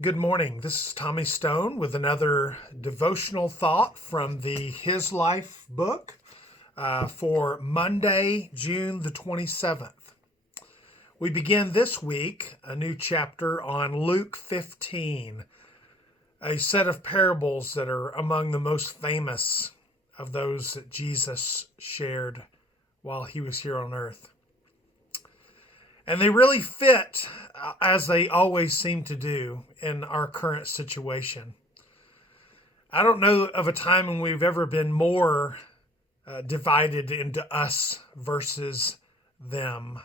Good morning. This is Tommy Stone with another devotional thought from the His Life book for Monday, June the 27th. We begin this week a new chapter on Luke 15, a set of parables that are among the most famous of those that Jesus shared while he was here on earth. And they really fit, as they always seem to do, in our current situation. I don't know of a time when we've ever been more divided into us versus them.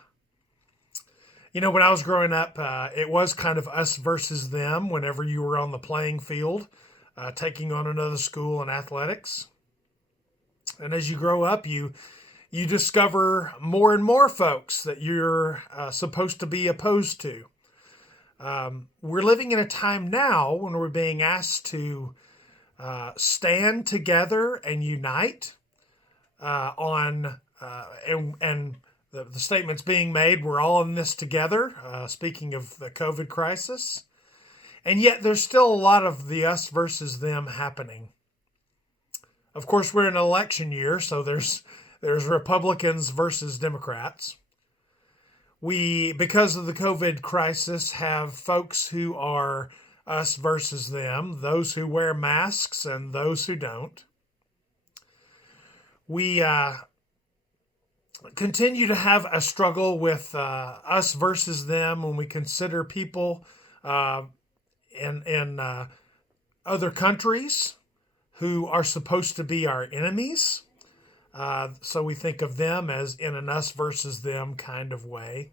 You know, when I was growing up, it was kind of us versus them whenever you were on the playing field, taking on another school in athletics. And as you grow up, you discover more and more folks that you're supposed to be opposed to. We're living in a time now when we're being asked to stand together and unite and the statements being made, we're all in this together, speaking of the COVID crisis. And yet there's still a lot of the us versus them happening. Of course, we're in an election year, so there's Republicans versus Democrats. We, because of the COVID crisis, have folks who are us versus them, those who wear masks and those who don't. We continue to have a struggle with us versus them when we consider people in other countries who are supposed to be our enemies. So we think of them as in an us versus them kind of way.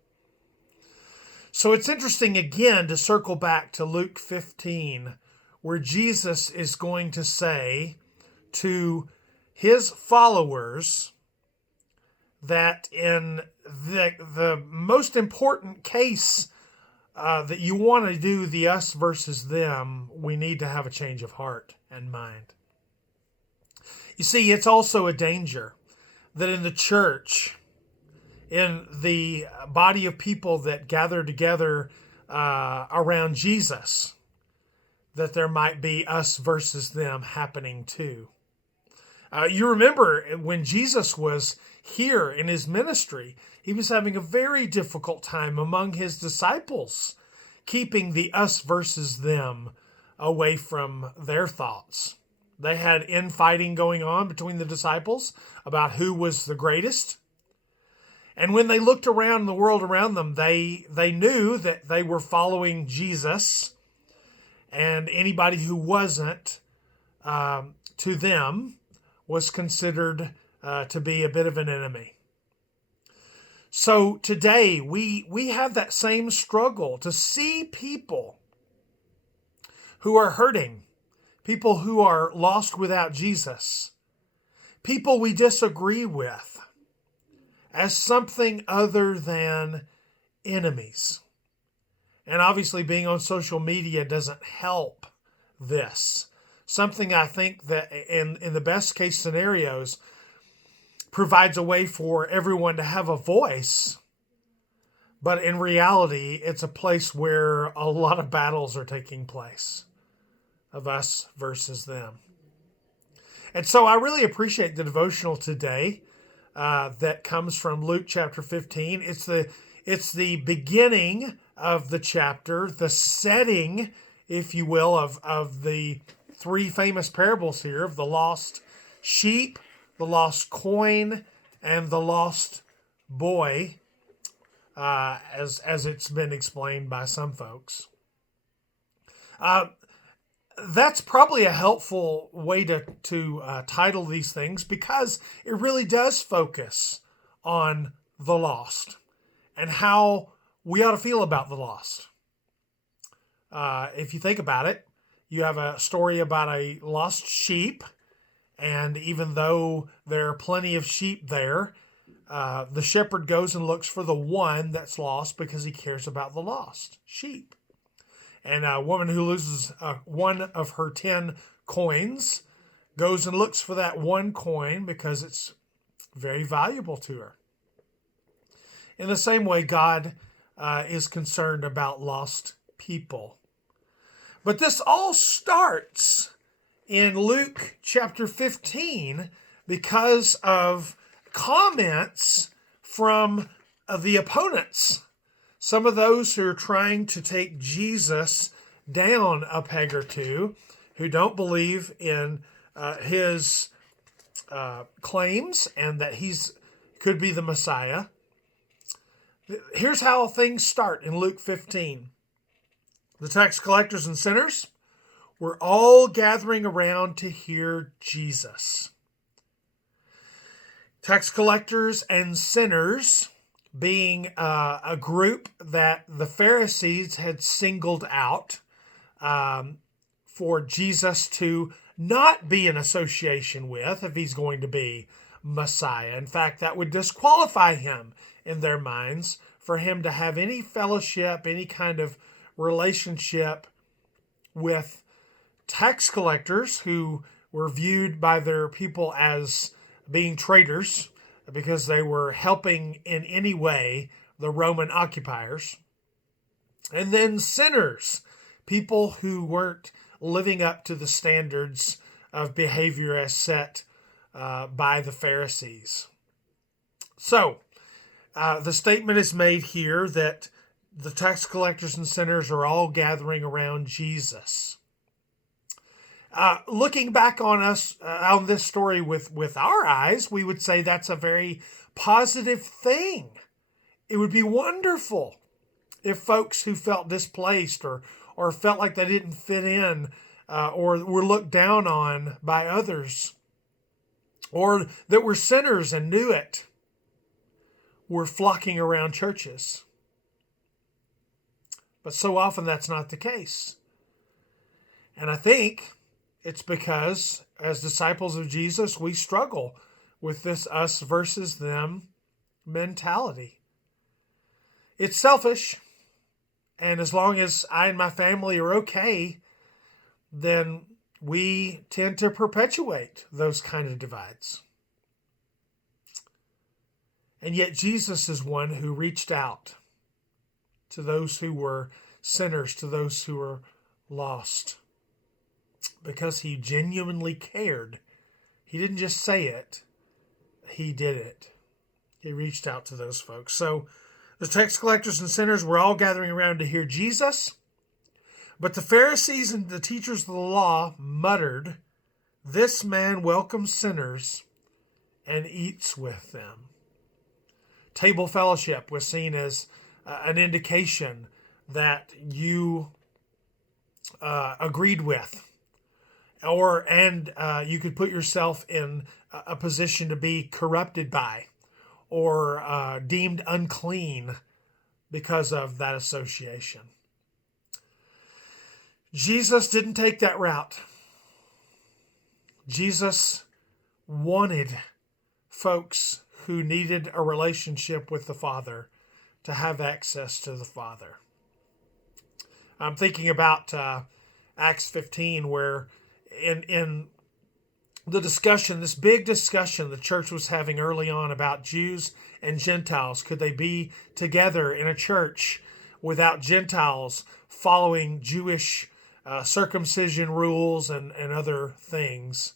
So it's interesting again to circle back to Luke 15, where Jesus is going to say to his followers that in the most important case that you want to do the us versus them, we need to have a change of heart and mind. You see, it's also a danger that in the church, in the body of people that gather together around Jesus, that there might be us versus them happening too. You remember when Jesus was here in his ministry, he was having a very difficult time among his disciples, keeping the us versus them away from their thoughts. They had infighting going on between the disciples about who was the greatest. And when they looked around the world around them, they knew that they were following Jesus, and anybody who wasn't, to them, was considered to be a bit of an enemy. So today we have that same struggle to see people who are hurting, people who are lost without Jesus, people we disagree with, as something other than enemies. And obviously being on social media doesn't help this. Something I think that in the best case scenarios provides a way for everyone to have a voice. But in reality, it's a place where a lot of battles are taking place of us versus them. And so I really appreciate the devotional today that comes from Luke chapter 15. It's the beginning of the chapter, the setting, if you will, of the three famous parables here of the lost sheep, the lost coin, and the lost boy, as it's been explained by some folks. That's probably a helpful way to title these things because it really does focus on the lost and how we ought to feel about the lost. If you think about it, you have a story about a lost sheep, and even though there are plenty of sheep there, the shepherd goes and looks for the one that's lost because he cares about the lost sheep. And a woman who loses one of her 10 coins goes and looks for that one coin because it's very valuable to her. In the same way, God is concerned about lost people. But this all starts in Luke chapter 15 because of comments from the opponents. Some of those who are trying to take Jesus down a peg or two, who don't believe in his claims and that he's could be the Messiah. Here's how things start in Luke 15. The tax collectors and sinners were all gathering around to hear Jesus. Tax collectors and sinners being a group that the Pharisees had singled out for Jesus to not be in association with if he's going to be Messiah. In fact, that would disqualify him in their minds for him to have any fellowship, any kind of relationship with tax collectors who were viewed by their people as being traitors because they were helping in any way the Roman occupiers. And then sinners, people who weren't living up to the standards of behavior as set by the Pharisees. So, the statement is made here that the tax collectors and sinners are all gathering around Jesus. Looking back on us on this story with our eyes, we would say that's a very positive thing. It would be wonderful if folks who felt displaced or felt like they didn't fit in or were looked down on by others or that were sinners and knew it were flocking around churches. But so often that's not the case. And I think it's because, as disciples of Jesus, we struggle with this us versus them mentality. It's selfish. And as long as I and my family are okay, then we tend to perpetuate those kind of divides. And yet Jesus is one who reached out to those who were sinners, to those who were lost, because he genuinely cared. He didn't just say it, he did it. He reached out to those folks. So the tax collectors and sinners were all gathering around to hear Jesus, but the Pharisees and the teachers of the law muttered, "This man welcomes sinners and eats with them." Table fellowship was seen as an indication that you agreed with, and you could put yourself in a position to be corrupted by or deemed unclean because of that association. Jesus didn't take that route. Jesus wanted folks who needed a relationship with the Father to have access to the Father. I'm thinking about Acts 15, where in the discussion, this big discussion the church was having early on about Jews and Gentiles. Could they be together in a church without Gentiles following Jewish circumcision rules and other things?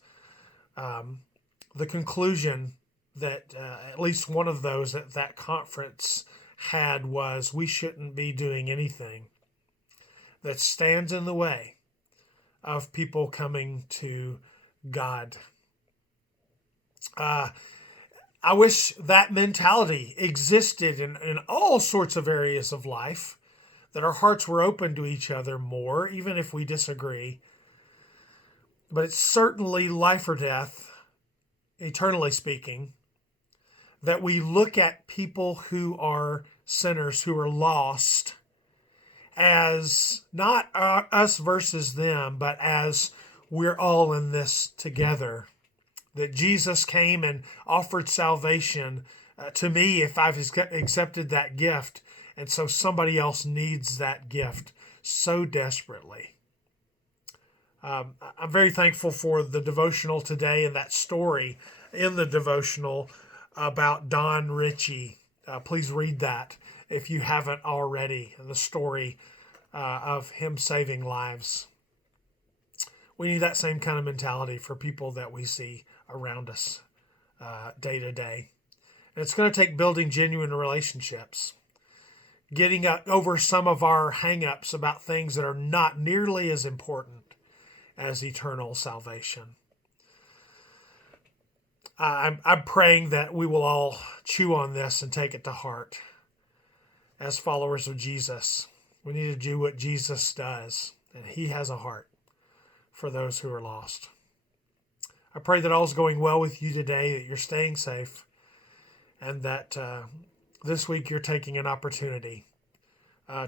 The conclusion that at least one of those at that conference had was, we shouldn't be doing anything that stands in the way of people coming to God. I wish that mentality existed in all sorts of areas of life, that our hearts were open to each other more, even if we disagree. But it's certainly life or death, eternally speaking, that we look at people who are sinners, who are lost, as not us versus them, but as we're all in this together. That Jesus came and offered salvation to me if I've accepted that gift, and so somebody else needs that gift so desperately. I'm very thankful for the devotional today and that story in the devotional about Don Ritchie. Please read that if you haven't already, the story of him saving lives. We need that same kind of mentality for people that we see around us day to day. And it's going to take building genuine relationships, getting over some of our hang-ups about things that are not nearly as important as eternal salvation. I'm praying that we will all chew on this and take it to heart. As followers of Jesus, we need to do what Jesus does, and he has a heart for those who are lost. I pray that all's going well with you today, that you're staying safe, and that this week you're taking an opportunity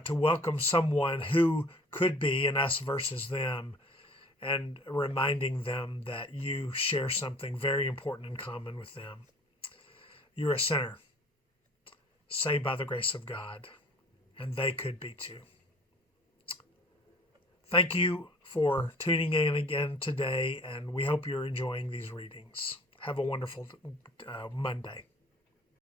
to welcome someone who could be an us versus them, and reminding them that you share something very important in common with them. You're a sinner, saved by the grace of God, and they could be too. Thank you for tuning in again today, and we hope you're enjoying these readings. Have a wonderful Monday.